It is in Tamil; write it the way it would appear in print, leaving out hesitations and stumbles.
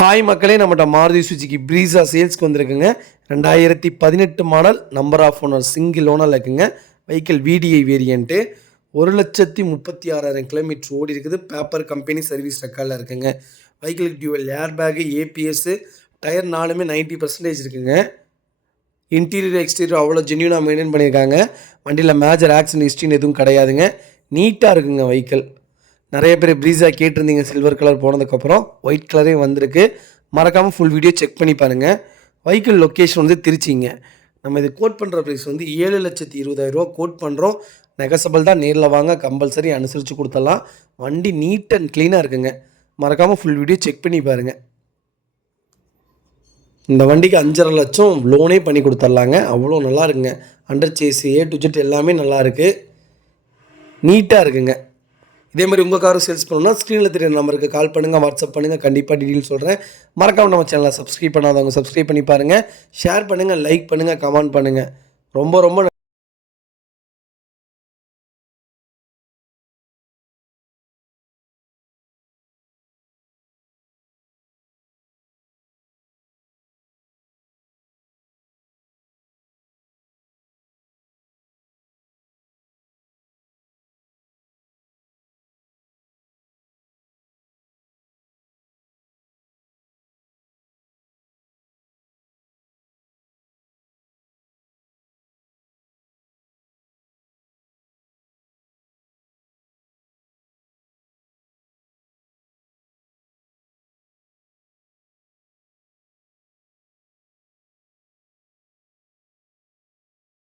ஹாய் மக்களே, நம்மகிட்ட மாருதி சுஜுகி ப்ரீஸா சேல்ஸ்க்கு வந்திருக்குங்க. 2018 model, number of owner single ஓனரில் இருக்குங்க. Vehicle VDI variant. 1,36,000 கிலோமீட்டர் ஓடி இருக்குது. பேப்பர் கம்பெனி சர்வீஸ் ரெக்கார்டில் இருக்குங்க. வெஹிக்கிளுக்கு dual air bag, APS, tyre 4மே 90% இருக்குங்க. இன்டீரியர் எக்ஸ்டீரியர் அவ்வளோ ஜென்யூனாக மெயின்டைன் பண்ணியிருக்காங்க. வண்டியில் மேஜர் ஆக்சிடென்ட் ஹிஸ்ட்ரின்னு எதுவும் கிடையாதுங்க. நீட்டாக இருக்குங்க வெஹிக்கிள். நிறைய பேர் ப்ரீஸா கேட்டிருந்தீங்க. சில்வர் கலர் போனதுக்கப்புறம் ஒயிட் கலரே வந்திருக்கு. மறக்காமல் ஃபுல் வீடியோ செக் பண்ணி பாருங்கள். வெஹிக்கிள் லொக்கேஷன் வந்து திருச்சிங்க. நம்ம இது கோட் பண்ணுற ப்ரைஸ் வந்து 7,20,000 கோட் பண்ணுறோம். நெகசபிள் தான். நேரில் வாங்க, கம்பல்சரி அனுசரித்து கொடுத்துடலாம். வண்டி நீட் அண்ட் க்ளீனாக இருக்குங்க. மறக்காமல் ஃபுல் வீடியோ செக் பண்ணி பாருங்கள். இந்த வண்டிக்கு 5,50,000 லட்சம் லோனே பண்ணி கொடுத்துர்லாங்க. அவ்வளோ நல்லா இருக்குங்க. Under chase A to Z எல்லாமே நல்லா இருக்குது. நீட்டாக இருக்குங்க. இதே மாதிரி உங்கள் காரும் சேல்ஸ் பண்ணணும்னா ஸ்க்ரீனில் தெரியுற நம்பருக்கு கால் பண்ணுங்கள், வாட்ஸ்அப் பண்ணுங்கள். கண்டிப்பாக டீட்டெயில் சொல்கிறேன். மறக்காமல் நம்ம சேனலை சப்ஸ்கிரைப் பண்ணாதவங்க சப்ஸ்கிரைப் பண்ணி பாருங்கள். ஷேர் பண்ணுங்கள், லைக் பண்ணுங்கள், கமெண்ட் பண்ணுங்கள். ரொம்ப